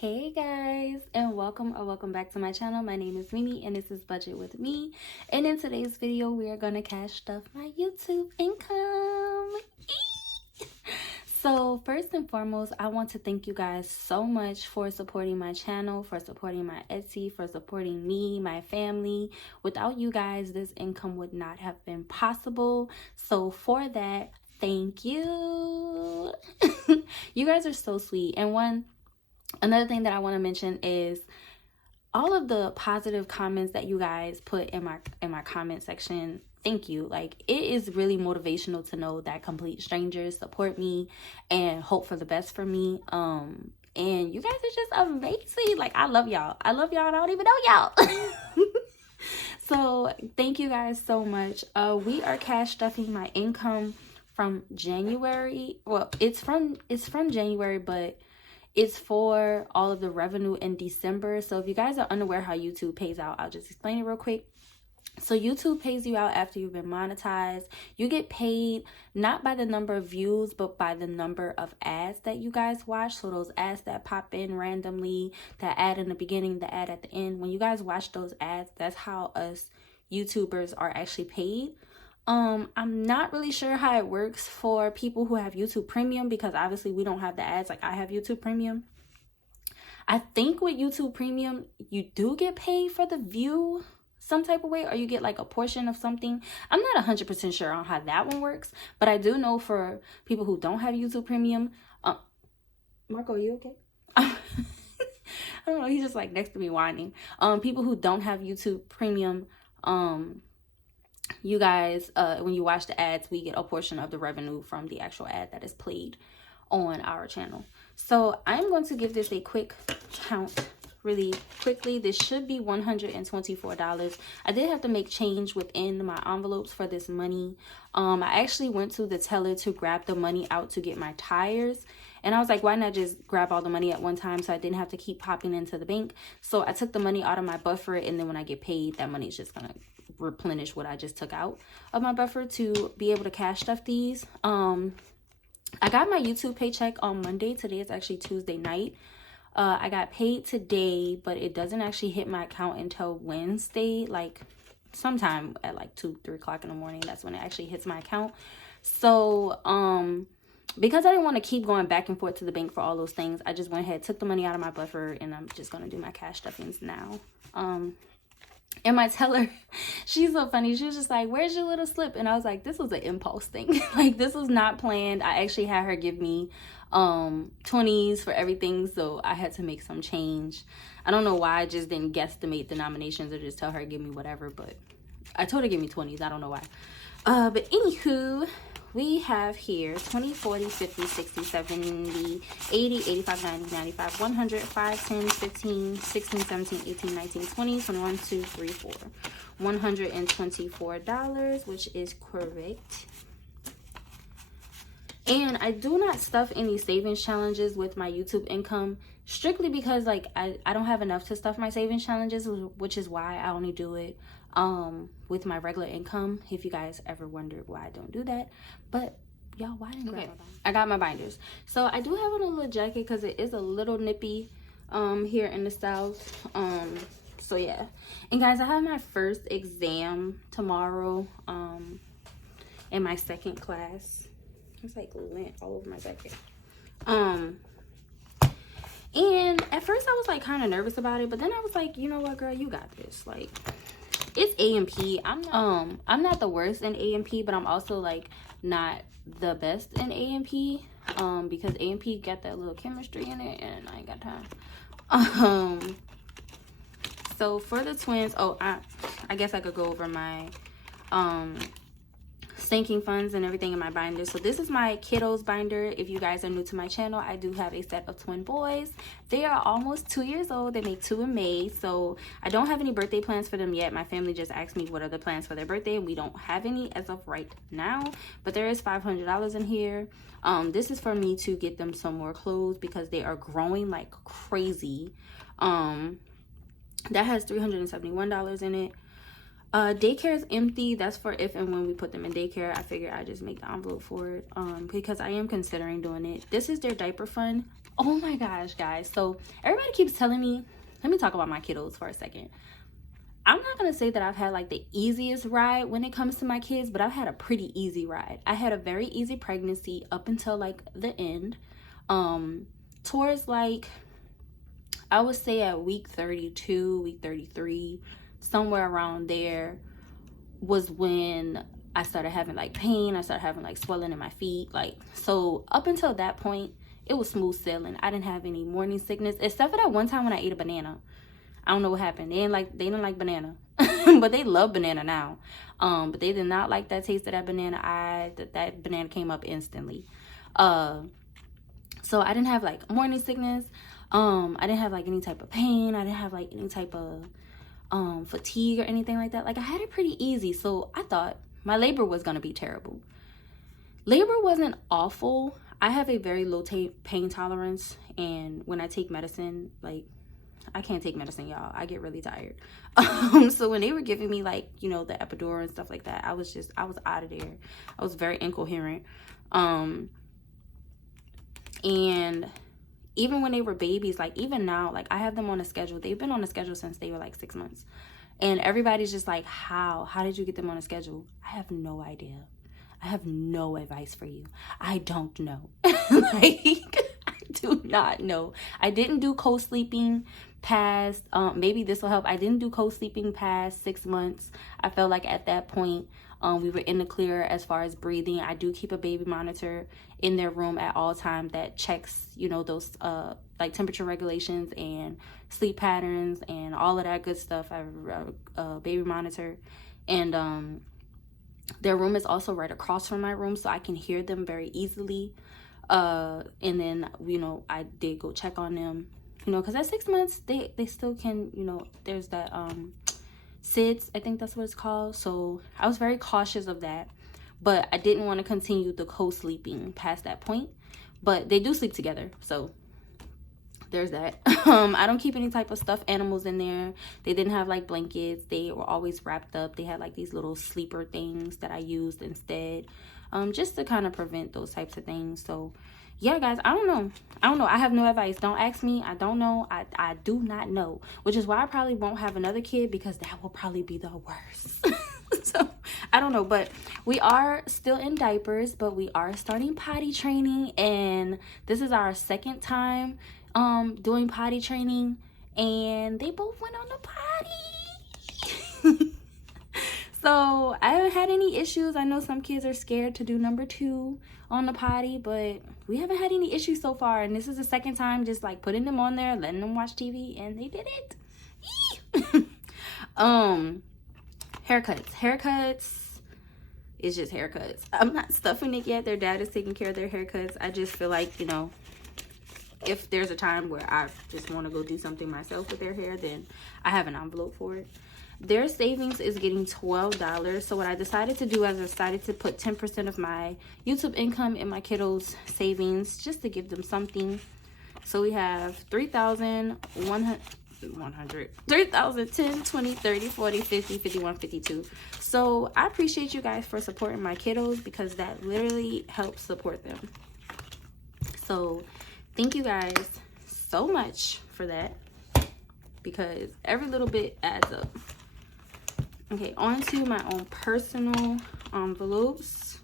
Hey guys, and welcome back to my channel. My name is Mimi and this is Budget with Me. And in today's video we are gonna cash stuff my YouTube income. So first and foremost, I want to thank you guys so much for supporting my channel, for supporting my Etsy, for supporting me, my family. Without you guys, this income would not have been possible. So for that, thank you. You guys are so sweet. And another thing that I want to mention is all of the positive comments that you guys put in my comment section. Thank you. Like, it is really motivational to know that complete strangers support me and hope for the best for me. And you guys are just amazing. Like, I love y'all. I don't even know y'all. So thank you guys so much. We are cash stuffing my income from January. Well, it's from January, but it's for all of the revenue in December. So if you guys are unaware how YouTube pays out, I'll just explain it real quick. So YouTube pays you out after you've been monetized. You get paid not by the number of views, but by the number of ads that you guys watch. So those ads that pop in randomly, the ad in the beginning, the ad at the end. When you guys watch those ads, that's how us YouTubers are actually paid. I'm not really sure how it works for people who have YouTube Premium, because obviously we don't have the ads. Like, I have YouTube Premium. I think with YouTube Premium, you do get paid for the view some type of way, or you get like a portion of something. I'm not 100% sure on how that one works, but I do know for people who don't have YouTube Premium, Marco, are you okay? I don't know, he's just like next to me whining. People who don't have YouTube Premium, you guys, when you watch the ads, we get a portion of the revenue from the actual ad that is played on our channel. So I'm going to give this a quick count really quickly. This should be $124. I did have to make change within my envelopes for this money. I actually went to the teller to grab the money out to get my tires, and I was like, why not just grab all the money at one time so I didn't have to keep popping into the bank. So I took the money out of my buffer, and then when I get paid, that money is just gonna replenish what I just took out of my buffer to be able to cash stuff these. I got my YouTube paycheck on Monday. Today is actually Tuesday night. I got paid today, but it doesn't actually hit my account until Wednesday, like sometime at like 2-3 o'clock in the morning. That's when it actually hits my account. So because I didn't want to keep going back and forth to the bank for all those things, I just went ahead, took the money out of my buffer, and I'm just gonna do my cash stuffings now. And my teller, she's so funny. She was just like, where's your little slip? And I was like, this was an impulse thing. Like, this was not planned. I actually had her give me 20s for everything, so I had to make some change. I don't know why I just didn't guesstimate the nominations or just tell her to give me whatever, but I told her to give me 20s. I don't know why. But anywho, we have here 20, 40, 50, 60, 70, 80, 85, 90, 95, 100, 5, 10, 15, 16, 17, 18, 19, 20, 21, 2, 3, 4. $124, which is correct. And I do not stuff any savings challenges with my YouTube income, strictly because like I don't have enough to stuff my savings challenges, which is why I only do it with my regular income. If you guys ever wondered why I don't do that, but y'all, why didn't okay, I got my binders. So I do have on a little jacket because it is a little nippy here in the south. So yeah, and guys, I have my first exam tomorrow in my second class. It's like lint all over my jacket. And at first I was like kind of nervous about it, but then I was like, you know what, girl, you got this. Like, it's A&P. I'm not the worst in A&P, but I'm also like not the best in A&P, because A&P got that little chemistry in it, and I ain't got time. So for the twins, I guess I could go over my sinking funds and everything in my binder. So this is my kiddos binder. If you guys are new to my channel, I do have a set of twin boys. They are almost 2 years old. They make 2 in May, so I don't have any birthday plans for them yet. My family just asked me what are the plans for their birthday, and we don't have any as of right now, but there is $500 in here. This is for me to get them some more clothes because they are growing like crazy. That has $371 in it. Daycare is empty. That's for if and when we put them in daycare. I figured I just make the envelope for it because I am considering doing it. This is their diaper fund. Oh my gosh, guys. So everybody keeps telling me, let me talk about my kiddos for a second. I'm not going to say that I've had like the easiest ride when it comes to my kids, but I've had a pretty easy ride. I had a very easy pregnancy up until like the end. Towards like, I would say at week 32, week 33, somewhere around there was when I started having like pain. I started having like swelling in my feet. Like, so up until that point, it was smooth sailing. I didn't have any morning sickness, except for that one time when I ate a banana. I don't know what happened. They didn't like banana, but they love banana now. But they did not like that taste of that banana. That banana came up instantly. So I didn't have like morning sickness. I didn't have like any type of pain. I didn't have like any type of fatigue or anything like that. Like, I had it pretty easy. So I thought my labor was gonna be terrible. Labor wasn't awful. I have a very low pain tolerance, and when I take medicine, like, I can't take medicine, y'all. I get really tired. So when they were giving me like, you know, the epidural and stuff like that, I was out of there. I was very incoherent. And even when they were babies, like even now, like I have them on a schedule. They've been on a schedule since they were like 6 months. And everybody's just like, how did you get them on a schedule? I have no idea. I have no advice for you. I don't know. Like, I do not know. I didn't do co-sleeping past, maybe this will help. I didn't do co-sleeping past 6 months. I felt like at that point, we were in the clear as far as breathing. I do keep a baby monitor in their room at all times that checks, you know, those like temperature regulations and sleep patterns and all of that good stuff. I have a baby monitor, and their room is also right across from my room, so I can hear them very easily. And then, you know, I did go check on them, you know, because at 6 months, they still can, you know, there's that SIDS, I think that's what it's called. So I was very cautious of that, but I didn't want to continue the co-sleeping past that point. But they do sleep together, so there's that. I don't keep any type of stuffed animals in there. They didn't have like blankets. They were always wrapped up. They had like these little sleeper things that I used instead, just to kind of prevent those types of things. So yeah, guys, I don't know. I have no advice. Don't ask me. I don't know. I do not know, which is why I probably won't have another kid, because that will probably be the worst. So I don't know, but we are still in diapers, but we are starting potty training, and this is our second time doing potty training, and they both went on the potty. So I haven't had any issues. I know some kids are scared to do number 2 on the potty, but we haven't had any issues so far. And this is the second time just like putting them on there, letting them watch TV, and they did it. Haircuts is just haircuts. I'm not stuffing it yet. Their dad is taking care of their haircuts. I just feel like, you know, if there's a time where I just want to go do something myself with their hair, then I have an envelope for it. Their savings is getting $12. So what I decided to do is I decided to put 10% of my YouTube income in my kiddos' savings, just to give them something. So we have 3,010, 20, 30, 40, 50, 51, 52. So I appreciate you guys for supporting my kiddos, because that literally helps support them. So thank you guys so much for that, because every little bit adds up. Okay, on to my own personal envelopes.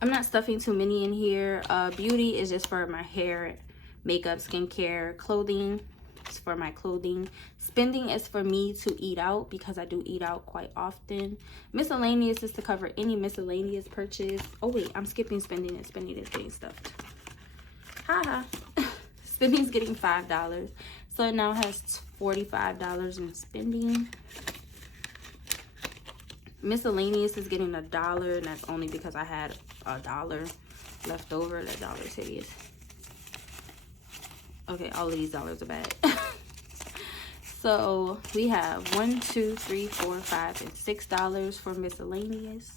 I'm not stuffing too many in here. Beauty is just for my hair, makeup, skincare. Clothing is for my clothing. Spending is for me to eat out, because I do eat out quite often. Miscellaneous is to cover any miscellaneous purchase. Oh wait, I'm skipping spending, and spending is getting stuffed. Haha. Spending's getting $5. So it now has $45 in spending. Miscellaneous is getting $1, and that's only because I had $1 left over. That dollar is hideous. Okay, all of these dollars are bad. So we have $1, $2, $3, $4, $5, and $6 for miscellaneous.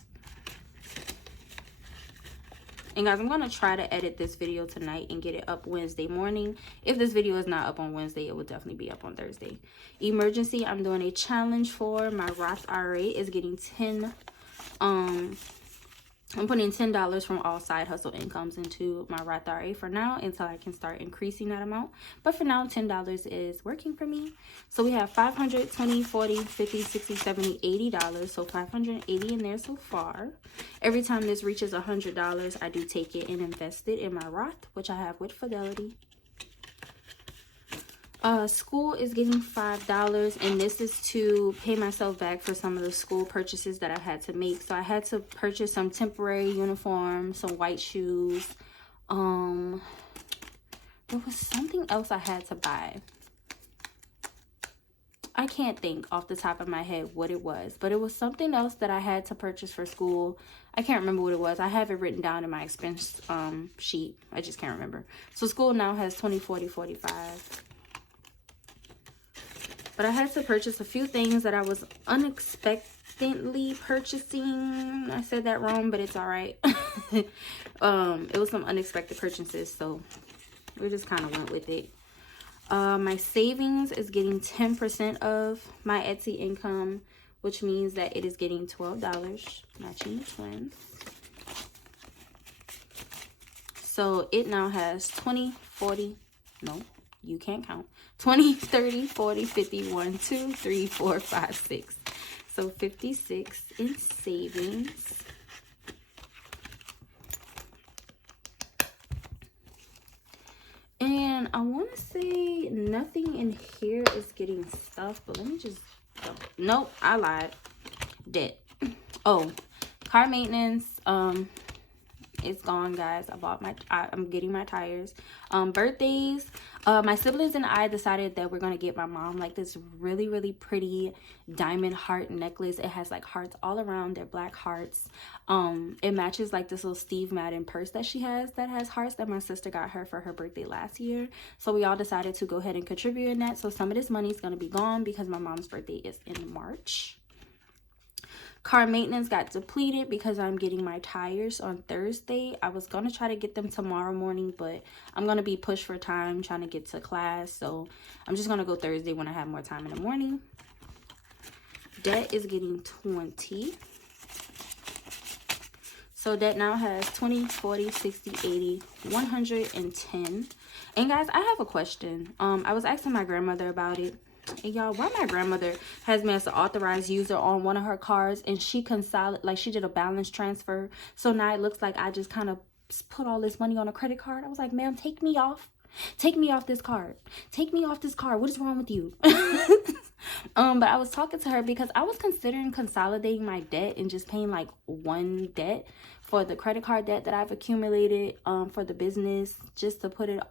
And guys, I'm going to try to edit this video tonight and get it up Wednesday morning. If this video is not up on Wednesday, it will definitely be up on Thursday. Emergency, I'm doing a challenge for. My Roth IRA is getting I'm putting $10 from all side hustle incomes into my Roth IRA for now until I can start increasing that amount. But for now, $10 is working for me. So we have $500, $20, $40, $50, $60, $70, $80. So $580 in there so far. Every time this reaches $100, I do take it and invest it in my Roth, which I have with Fidelity. School is getting $5, and this is to pay myself back for some of the school purchases that I had to make. So I had to purchase some temporary uniforms, some white shoes. There was something else I had to buy. I can't think off the top of my head what it was, but it was something else that I had to purchase for school. I can't remember what it was. I have it written down in my expense sheet. I just can't remember. So school now has 20, 40, 45. But I had to purchase a few things that I was unexpectedly purchasing. I said that wrong, but it's all right. It was some unexpected purchases, so we just kind of went with it. My savings is getting 10% of my Etsy income, which means that it is getting $12, matching the twins. So it now has 20, 40, no, you can't count. 20, 30, 40, 50, 1, 2, 3, 4, 5, 6. So 56 in savings. And I want to say nothing in here is getting stuff, but let me just, nope, I lied. Debt. Oh, car maintenance, it's gone, guys. I'm getting my tires. Birthdays, my siblings and I decided that we're gonna get my mom like this really, really pretty diamond heart necklace. It has like hearts all around. They're black hearts. It matches like this little Steve Madden purse that she has that has hearts that my sister got her for her birthday last year. So we all decided to go ahead and contribute in that. So some of this money is gonna be gone because my mom's birthday is in March. Car maintenance got depleted because I'm getting my tires on Thursday. I was going to try to get them tomorrow morning, but I'm going to be pushed for time trying to get to class. So I'm just going to go Thursday when I have more time in the morning. Debt is getting 20. So debt now has 20, 40, 60, 80, 110. And guys, I have a question. I was asking my grandmother about it. And y'all, why my grandmother has me as an authorized user on one of her cards, and she she did a balance transfer, so now it looks like I just kind of put all this money on a credit card. I was like, ma'am, take me off this card, what is wrong with you? But I was talking to her because I was considering consolidating my debt and just paying like one debt for the credit card debt that I've accumulated for the business, just to put it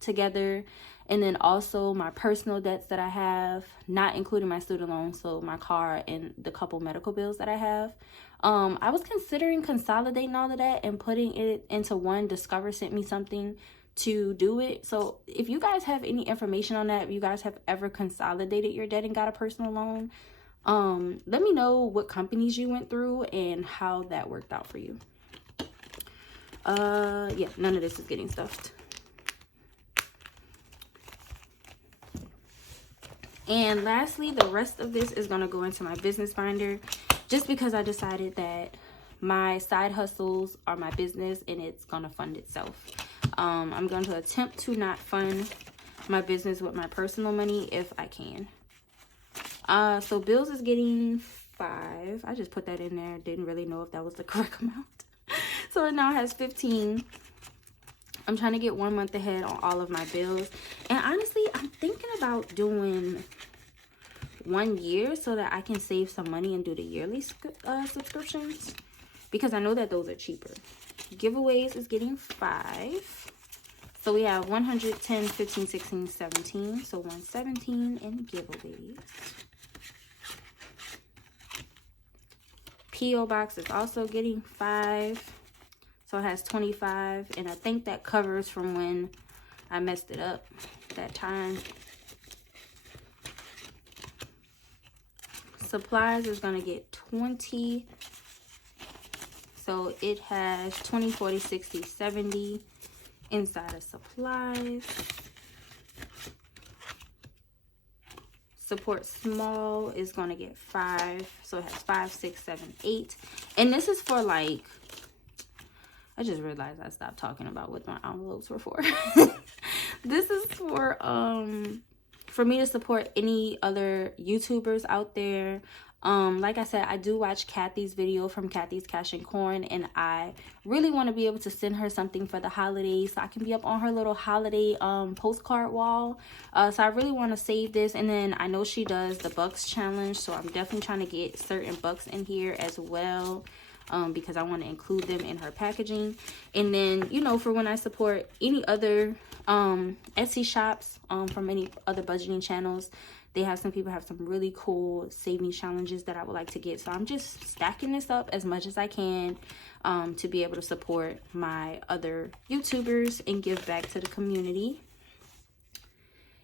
together. And then also my personal debts that I have, not including my student loans, so my car and the couple medical bills that I have. I was considering consolidating all of that and putting it into one. Discover sent me something to do it. So if you guys have any information on that, if you guys have ever consolidated your debt and got a personal loan, let me know what companies you went through and how that worked out for you. Yeah, none of this is getting stuffed. And lastly, the rest of this is going to go into my business binder, just because I decided that my side hustles are my business and it's going to fund itself. I'm going to attempt to not fund my business with my personal money if I can. So bills is getting 5. I just put that in there. Didn't really know if that was the correct amount. So it now has 15. I'm trying to get 1 month ahead on all of my bills. And honestly, I'm thinking about doing 1 year so that I can save some money and do the yearly subscriptions, because I know that those are cheaper. Giveaways is getting 5. So we have 110, 15, 16, 17. So 117 in giveaways. P.O Box is also getting 5. So it has 25, and I think that covers from when I messed it up that time. Supplies is going to get 20. So it has 20, 40, 60, 70 inside of supplies. Support small is going to get 5. So it has 5, 6, 7, 8. And this is for like I just realized I stopped talking about what my envelopes were for. This is for me to support any other YouTubers out there. Like I said, I do watch Kathy's video from Kathy's Cash and Corn, and I really want to be able to send her something for the holidays so I can be up on her little holiday postcard wall. So I really want to save this. And then I know she does the Bucks challenge, so I'm definitely trying to get certain Bucks in here as well, because I want to include them in her packaging. And then, you know, for when I support any other Etsy shops from any other budgeting channels, they have some people have some really cool saving challenges that I would like to get. So I'm just stacking this up as much as I can to be able to support my other YouTubers and give back to the community.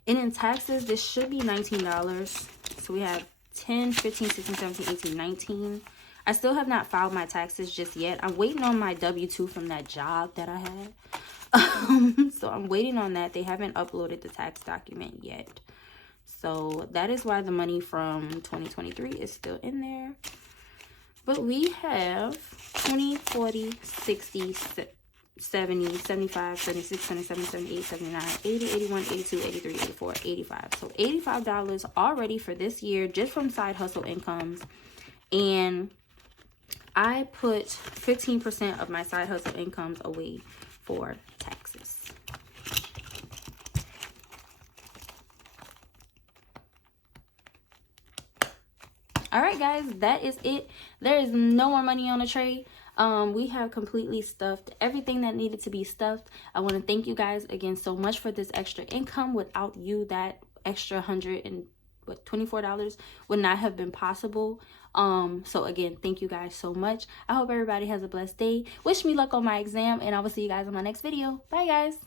And in taxes, this should be $19. So we have 10, 15, 16, 17, 18, 19. I still have not filed my taxes just yet. I'm waiting on my W-2 from that job that I had. So I'm waiting on that. They haven't uploaded the tax document yet. So that is why the money from 2023 is still in there. But we have 20, 40, 60, 70, 75, 76, 77, 78, 79, 80, 81, 82, 83, 84, 85. So $85 already for this year just from side hustle incomes. And I put 15% of my side hustle incomes away for taxes. All right, guys, that is it. There is no more money on the tray. We have completely stuffed everything that needed to be stuffed. I want to thank you guys again so much for this extra income. Without you, that extra $124 would not have been possible. So again, thank you guys so much. I hope everybody has a blessed day. Wish me luck on my exam, and I will see you guys in my next video. Bye, guys.